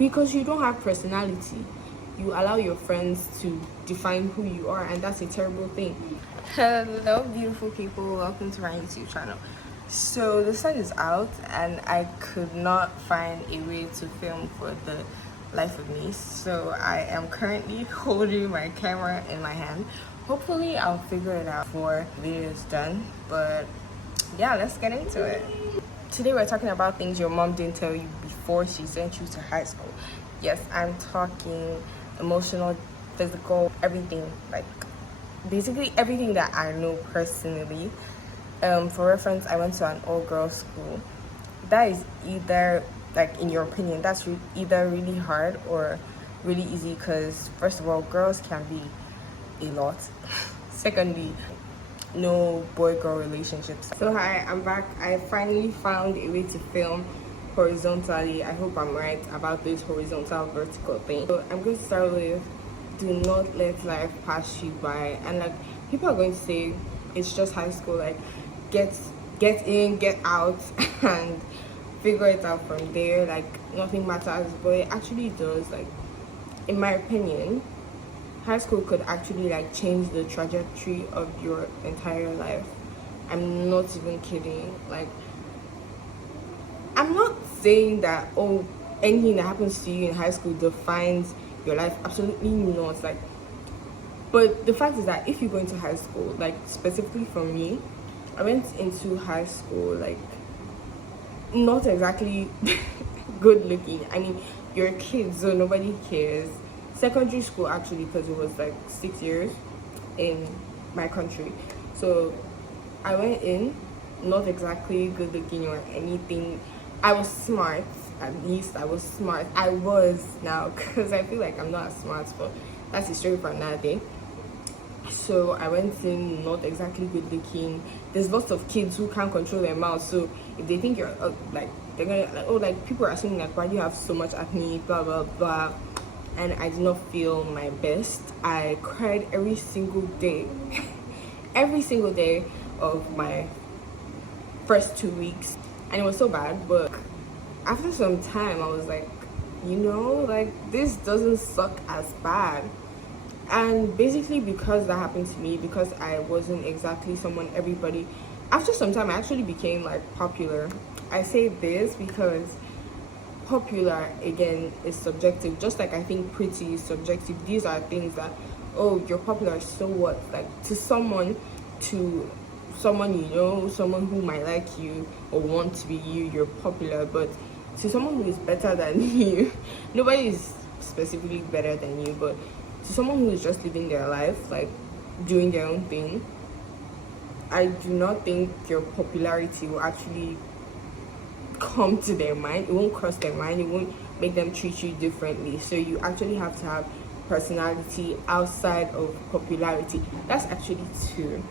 because you don't have personality. You allow your friends to define who you are, and that's a terrible thing. Hello beautiful people, welcome to my YouTube channel. So the sun is out and I could not find a way to film for the life of me, so I am currently holding my camera in my hand. Hopefully I'll figure it out before the video is done, but yeah, let's get into it. Today we're talking about things your mom didn't tell you before she sent you to high school. Yes, I'm talking emotional, physical, everything, like basically everything that I know personally. For reference, I went to an all-girls school. That is either, like, in your opinion, that's either really hard or really easy, because first of all, girls can be a lot. Secondly, no boy-girl relationships. So hi, I'm back. I finally found a way to film horizontally. I hope I'm right about this horizontal vertical thing. So I'm going to start with, do not let life pass you by. And like, people are going to say it's just high school, like get in, get out and figure it out from there, like nothing matters. But it actually does. Like, in my opinion, high school could actually like change the trajectory of your entire life. I'm not even kidding. Like, I'm not saying that anything that happens to you in high school defines your life. Absolutely not. Like, but the fact is that if you go into high school, like specifically for me, I went into high school like not exactly good looking. I mean, you're a kid, so nobody cares. Secondary school actually, because it was like 6 years in my country, so I went in not exactly good looking or anything. I was smart, at least I was smart. I was now, because I feel like I'm not as smart, but that's a story for another day. So I went in not exactly good looking. There's lots of kids who can't control their mouth, so if they think you're like, they're gonna like, oh, like people are assuming like, why do you have so much acne, blah blah blah. And I did not feel my best. I cried every single day every single day of my first 2 weeks, and it was so bad. But after some time I was like, you know, like this doesn't suck as bad. And basically because that happened to me, because I wasn't exactly someone everybody, after some time I actually became like popular. I say this because popular again is subjective, just like I think pretty is subjective. These are things that, oh, you're popular, so what? Like, to someone you know, someone who might like you or want to be you, you're popular. But to someone who is better than you, nobody is specifically better than you, but to someone who is just living their life, like doing their own thing, I do not think your popularity will actually come to their mind. It won't cross their mind. It won't make them treat you differently. So you actually have to have personality outside of popularity. That's actually true.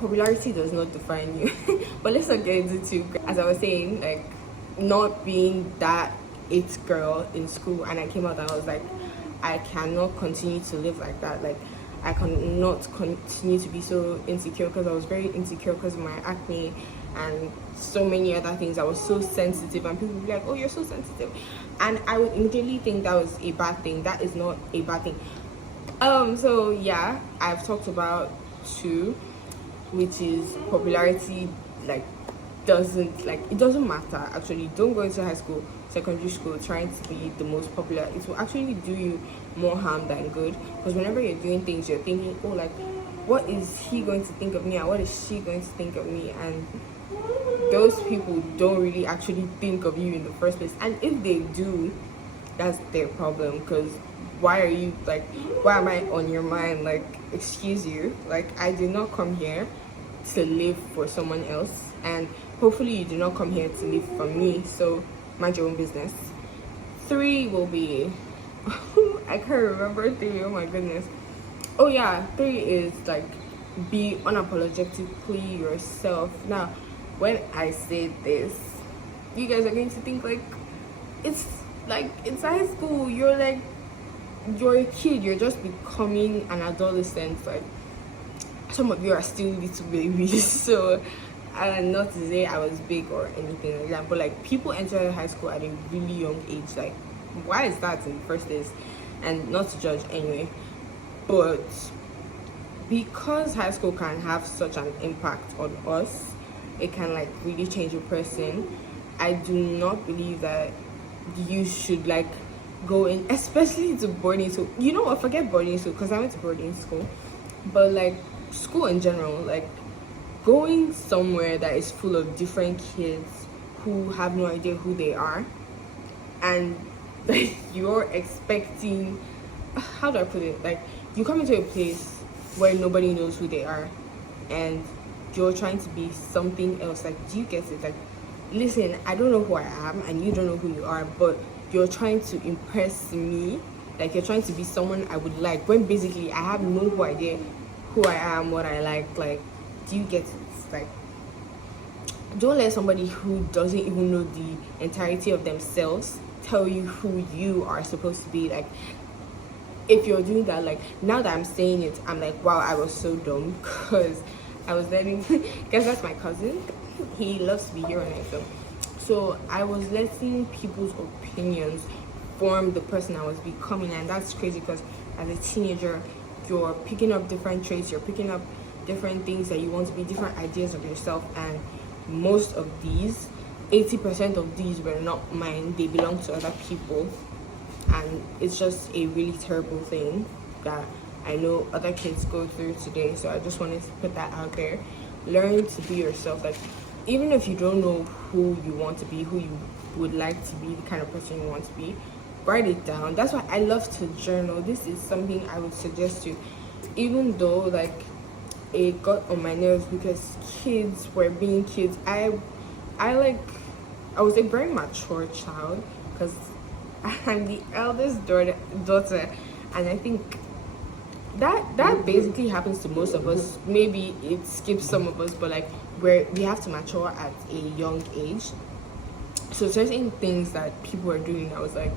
Popularity does not define you. But let's not get into it. As I was saying, like, not being that it girl in school, and I came out and I was like, I cannot continue to live like that. Like, I cannot continue to be so insecure, because I was very insecure because of my acne and so many other things. I was so sensitive, and people would be like, oh, you're so sensitive, and I would immediately think that was a bad thing. That is not a bad thing. So yeah, I've talked about two, which is popularity. Like, it doesn't matter. Actually, don't go into high school, secondary school trying to be the most popular. It will actually do you more harm than good, because whenever you're doing things, you're thinking, oh, like, what is he going to think of me, and what is she going to think of me? And those people don't really actually think of you in the first place. And if they do, that's their problem, because why am I on your mind? Like, excuse you, like, I did not come here to live for someone else, and hopefully you do not come here to live for me, so mind your own business. 3 will be I can't remember 3. Oh my goodness. Oh yeah, 3 is like, be unapologetically yourself. Now, when I say this, you guys are going to think like it's high school. You're a kid. You're just becoming an adolescent. Like, some of you are still little babies. So not to say I was big or anything like that, but like, people enter high school at a really young age. Like, why is that in the first place? And not to judge anyway, but because high school can have such an impact on us, it can like really change a person. I do not believe that you should like go in, especially to boarding school. You know what, forget boarding school, because I went to boarding school, but like school in general, like going somewhere that is full of different kids who have no idea who they are, and like you're expecting, how do I put it, like you come into a place where nobody knows who they are, and you're trying to be something else. Like, do you get it? Like, listen, I don't know who I am and you don't know who you are, but you're trying to impress me. Like, you're trying to be someone I would like, when basically I have no idea who I am, what I like. Like, do you get it? Like, don't let somebody who doesn't even know the entirety of themselves tell you who you are supposed to be. Like, if you're doing that, like, now that I'm saying it, I'm like, wow, I was so dumb, because I was letting guess that's my cousin, he loves to be here and I film. So I was letting people's opinions form the person I was becoming, and that's crazy because as a teenager you're picking up different traits, you're picking up different things that you want to be, different ideas of yourself, and most of these, 80% of these were not mine, they belong to other people. And it's just a really terrible thing that I know other kids go through today. So I just wanted to put that out there. Learn to be yourself. Like, even if you don't know who you want to be, who you would like to be, the kind of person you want to be, write it down. That's why I love to journal. This is something I would suggest to, even though like it got on my nerves because kids were being kids. I was a very mature child because I'm the eldest daughter, and I think that basically happens to most of us. Maybe it skips some of us, but like we have to mature at a young age. So certain things that people are doing, I was like,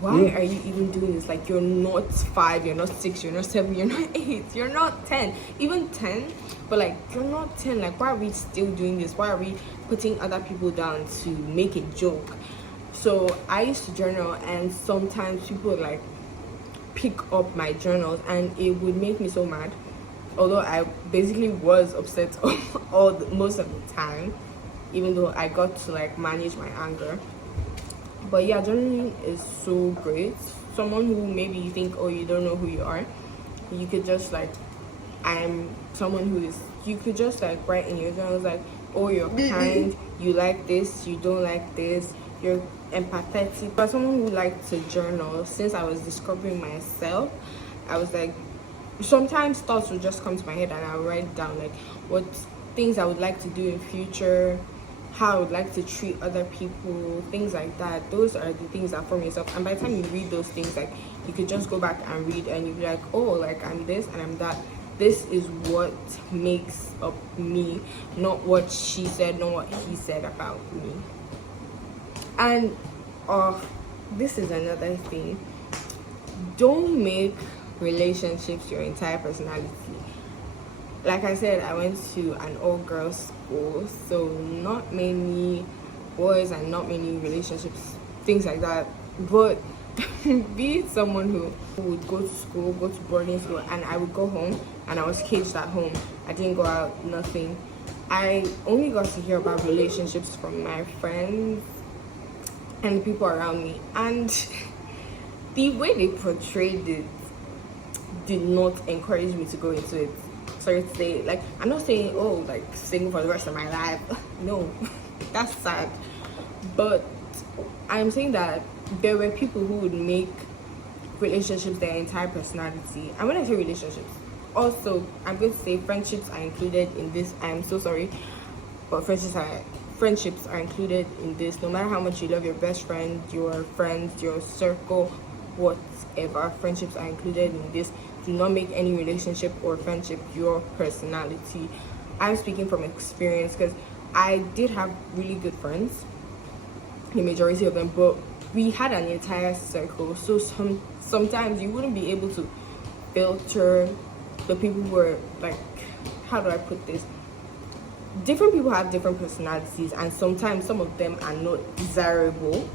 why are you even doing this? Like, you're not 5, you're not 6, you're not 7, you're not 8, you're not 10, even 10, but like you're not 10. Like, why are we still doing this? Why are we putting other people down to make a joke? So I used to journal, and sometimes people would like pick up my journals, and it would make me so mad. Although I basically was upset most of the time, even though I got to like manage my anger. But yeah, journaling is so great. Someone who maybe you think, oh, you don't know who you are, you could just like, I'm someone who is, you could just like write in your journals like, oh, you're kind, you like this, you don't like this, you're empathetic. But someone who liked to journal, since I was discovering myself, I was like, sometimes thoughts would just come to my head and I'll write down like what things I would like to do in future, how I would like to treat other people, things like that. Those are the things that form yourself. And by the time you read those things, like you could just go back and read and you'd be like, oh, like I'm this and I'm that. This is what makes up me, not what she said, not what he said about me. And this is another thing. Don't make relationships your entire personality. Like I said, I went to an all-girls school, so not many boys and not many relationships, things like that. But be someone who would go to school, go to boarding school, and I would go home and I was caged at home. I didn't go out, nothing. I only got to hear about relationships from my friends and the people around me, and the way they portrayed it did not encourage me to go into it. Sorry to say, like, I'm not saying, oh, like single for the rest of my life. No, that's sad. But I'm saying that there were people who would make relationships their entire personality. And when I say relationships, also I'm going to say friendships are included in this. I'm so sorry, but friendships are included in this. No matter how much you love your best friend, your friends, your circle, whatever, friendships are included in this. Do not make any relationship or friendship your personality. I'm speaking from experience because I did have really good friends, the majority of them, but we had an entire circle. So sometimes you wouldn't be able to filter the people who were like, how do I put this? Different people have different personalities, and sometimes some of them are not desirable.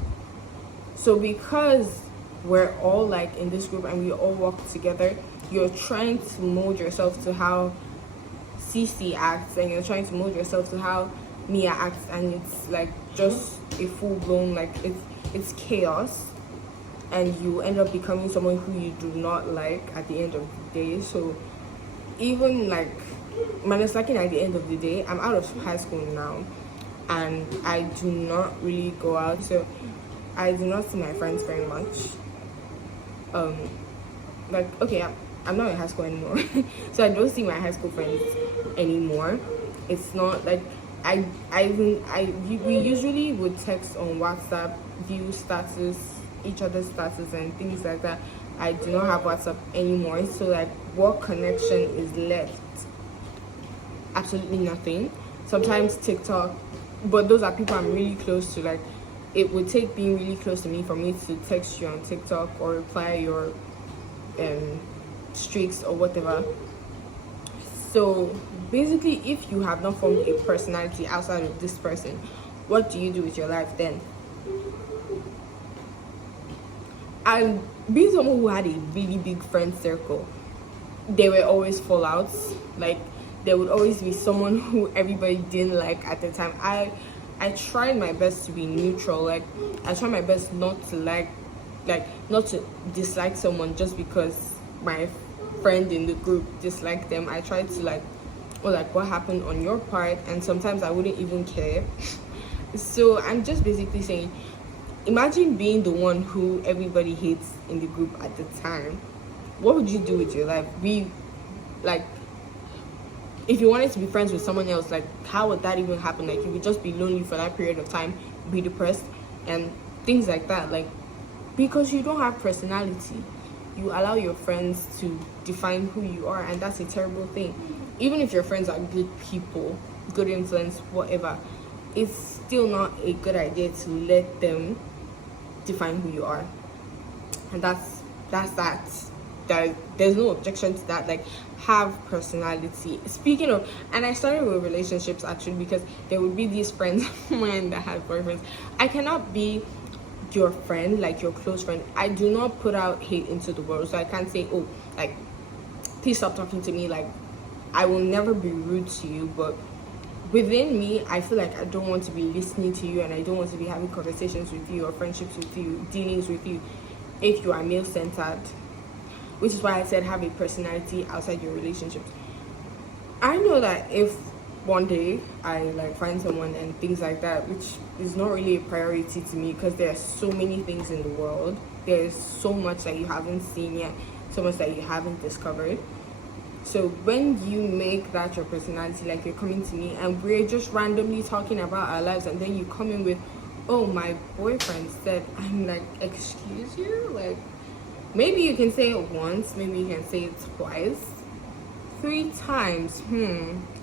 So because we're all like in this group and we all work together, you're trying to mold yourself to how CC acts, and you're trying to mold yourself to how Mia acts, and it's like just a full blown, like it's chaos, and you end up becoming someone who you do not like at the end of the day. So even like minus liking at the end of the day, I'm out of high school now, and I do not really go out, so I do not see my friends very much. Like, okay, I'm not in high school anymore, so I don't see my high school friends anymore. It's not like we usually would text on WhatsApp, view status, each other's status and things like that. I do not have WhatsApp anymore, so like what connection is left? Absolutely nothing. Sometimes TikTok, but those are people I'm really close to. Like, it would take being really close to me for me to text you on TikTok or reply your streaks or whatever. So basically, if you have not formed a personality outside of this person, what do you do with your life then? And being someone who had a really big friend circle, there were always fallouts. Like, there would always be someone who everybody didn't like at the time. I tried my best to be neutral. Like, I tried my best not to not to dislike someone just because my friend in the group disliked them. I tried to like, or like, what happened on your part? And sometimes I wouldn't even care. So I'm just basically saying, imagine being the one who everybody hates in the group at the time. What would you do with your life? Like, if you wanted to be friends with someone else, like, how would that even happen? Like, you would just be lonely for that period of time, be depressed, and things like that. Like, because you don't have personality, you allow your friends to define who you are, and that's a terrible thing. Even if your friends are good people, good influence, whatever, it's still not a good idea to let them define who you are. And that's that. There's no objection to that. Like, have personality. Speaking of, and I started with relationships actually, because there would be these friends of mine that had boyfriends. I cannot be your friend, like your close friend. I do not put out hate into the world, so I can't say, oh, like, please stop talking to me. Like, I will never be rude to you, but within me, I feel like I don't want to be listening to you, and I don't want to be having conversations with you or friendships with you, dealings with you, if you are male-centered. Which is why I said have a personality outside your relationships. I know that if one day I like find someone and things like that, which is not really a priority to me, because there are so many things in the world, there is so much that you haven't seen yet, so much that you haven't discovered. So when you make that your personality, like you're coming to me and we're just randomly talking about our lives, and then you come in with, oh, my boyfriend said, I'm like, excuse you? Like, maybe you can say it once, maybe you can say it twice, 3 times.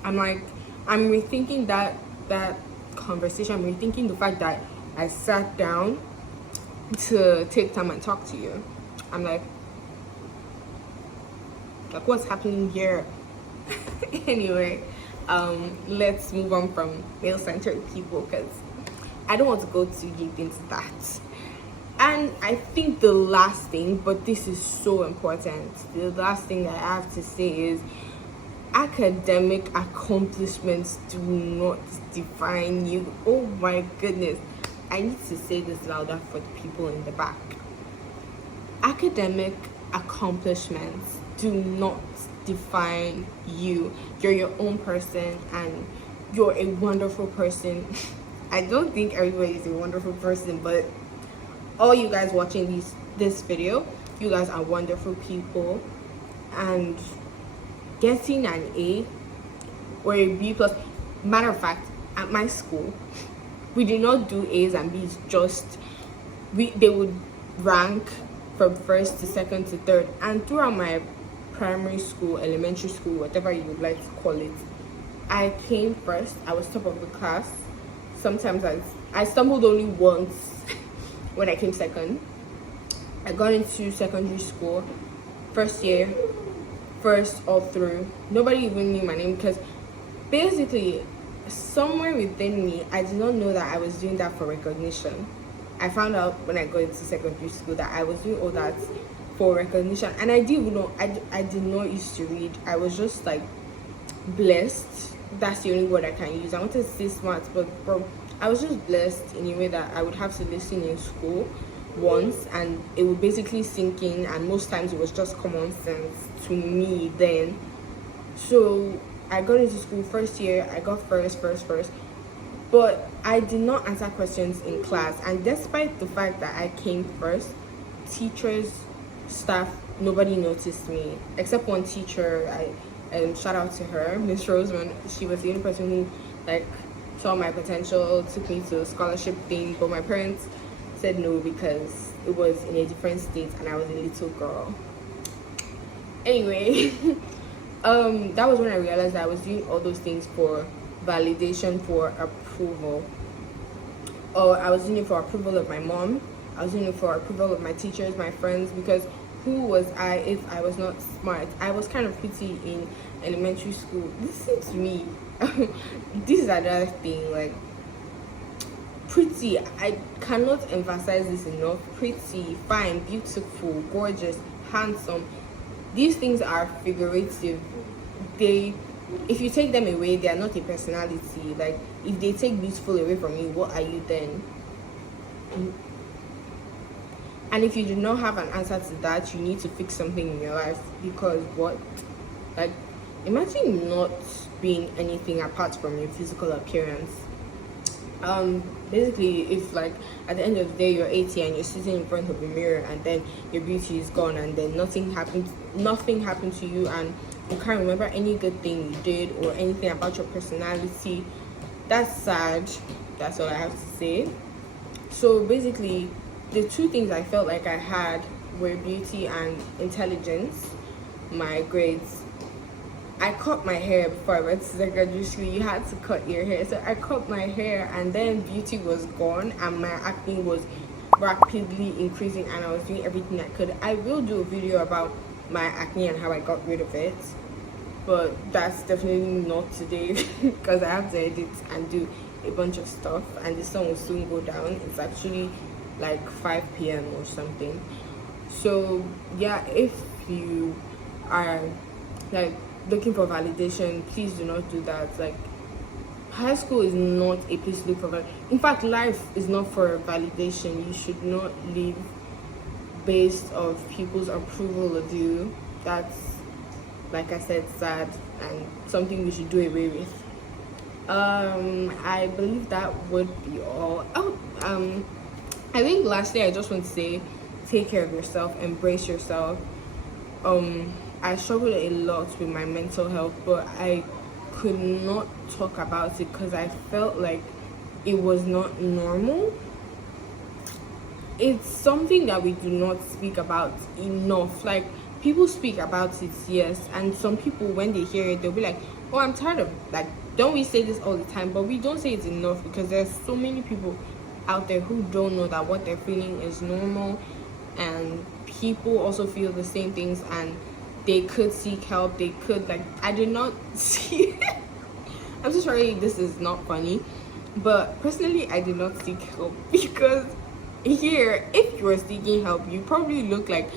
I'm like, I'm rethinking that conversation. I'm rethinking the fact that I sat down to take time and talk to you. I'm like what's happening here? Anyway, let's move on from male-centered people, because I don't want to go too deep into that. And I think the last thing, but this is so important, the last thing that I have to say is academic accomplishments do not define you. Oh my goodness, I need to say this louder for the people in the back. Academic accomplishments do not define you. You're your own person, and you're a wonderful person. I don't think everybody is a wonderful person, but all you guys watching this video, you guys are wonderful people. And getting an A or a B plus, matter of fact, at my school we did not do A's and B's, just they would rank from first to second to third. And throughout my primary school, elementary school, whatever you would like to call it, I came first. I was top of the class. Sometimes I stumbled only once when I came second. I got into secondary school, first year, first all through. Nobody even knew my name, because basically somewhere within me, I did not know that I was doing that for recognition. I found out when I got into secondary school that I was doing all that for recognition, and I didn't even know. I did not used to read. I was just like blessed. That's the only word I can use. I wanted to say smart, but bro, I was just blessed in a way that I would have to listen in school once, and it would basically sink in, and most times it was just common sense to me then. So I got into school first year, I got first, but I did not answer questions in class, and despite the fact that I came first, teachers, staff, nobody noticed me except one teacher. I shout out to her, Miss Roseman. She was the only person who like saw my potential, took me to a scholarship thing, but my parents said no because it was in a different state and I was a little girl. Anyway, that was when I realized that I was doing all those things for validation, for approval. Or I was doing it for approval of my mom. I was doing it for approval of my teachers, my friends, because who was I if I was not smart? I was kind of pretty in elementary school. Listen to me. This is another thing, like pretty. I cannot emphasize this enough. Pretty, fine, beautiful, gorgeous, handsome. These things are figurative. If you take them away, they are not a personality. Like if they take beautiful away from you, what are you then? And if you do not have an answer to that, you need to fix something in your life, because what? Like imagine not being anything apart from your physical appearance. Basically, if like at the end of the day you're 80 and you're sitting in front of a mirror and then your beauty is gone and then nothing happened to you, and you can't remember any good thing you did or anything about your personality, that's sad. That's all I have to say. So basically, the two things I felt like I had were beauty and intelligence. My grades. I cut my hair before I went to secondary school. You had to cut your hair, so I cut my hair, and then beauty was gone, and my acne was rapidly increasing, and I was doing everything I could. I will do a video about my acne and how I got rid of it, but that's definitely not today because I have to edit and do a bunch of stuff, and the sun will soon go down. It's actually like 5 p.m. or something. So yeah, if you are like looking for validation, please do not do that. Like high school is not a place to look for in fact, life is not for validation. You should not live based of people's approval of you. That's, like I said, sad and something we should do away with. I believe that would be all. I think lastly I just want to say, take care of yourself, embrace yourself. I struggled a lot with my mental health, but I could not talk about it because I felt like it was not normal. It's something that we do not speak about enough. Like people speak about it, yes, and some people when they hear it, they'll be like, oh, I'm tired of, like, don't we say this all the time? But we don't say it enough because there's so many people out there who don't know that what they're feeling is normal, and people also feel the same things, and they could seek help. They could, like, I did not see I'm so sorry this is not funny, but personally I did not seek help because here, if you're seeking help, you probably look like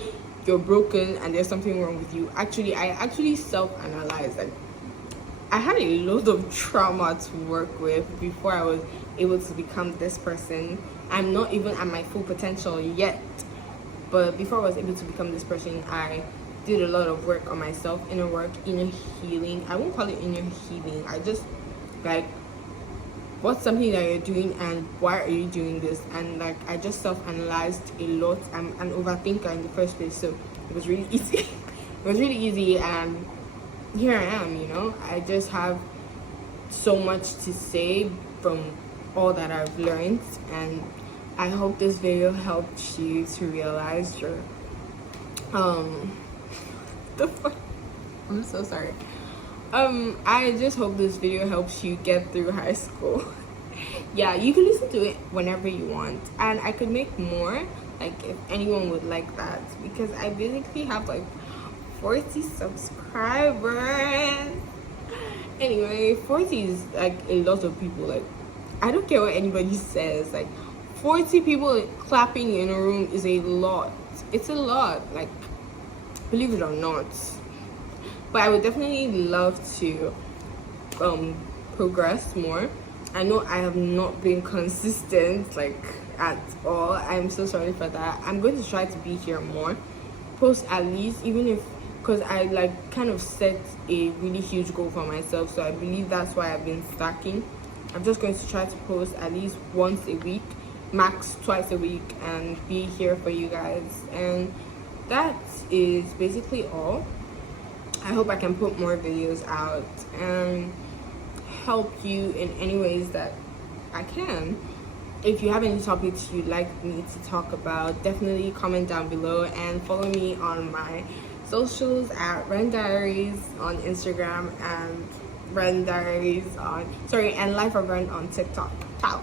you're broken and there's something wrong with you. Actually, I actually self-analyzed. Like I had a lot of trauma to work with before I was able to become this person. I'm not even at my full potential yet, but before I was able to become this person, I did a lot of work on myself, inner work, inner healing. I won't call it inner healing. I just like, what's something that you're doing and why are you doing this? And like I just self-analyzed a lot. I'm an overthinker in the first place, so it was really easy. It was really easy, and here I am, you know. I just have so much to say from all that I've learned, and I hope this video helped you to realize your the fuck, I'm so sorry. I just hope this video helps you get through high school. Yeah, you can listen to it whenever you want, and I could make more, like if anyone would like that, because I basically have like 40 subscribers. Anyway, 40 is like a lot of people. Like I don't care what anybody says, like 40 people clapping in a room is a lot. It's a lot, like, believe it or not. But I would definitely love to progress more. I know I have not been consistent, like, at all. I'm so sorry for that. I'm going to try to be here more, post at least, even if, because I like kind of set a really huge goal for myself, so I believe that's why I've been slacking. I'm just going to try to post at least once a week, max twice a week, and be here for you guys. And that is basically all. I hope I can put more videos out and help you in any ways that I can. If you have any topics you'd like me to talk about, definitely comment down below, and follow me on my socials at Ren Diaries on Instagram and Ren Diaries on and Life of Ren on TikTok. Ciao.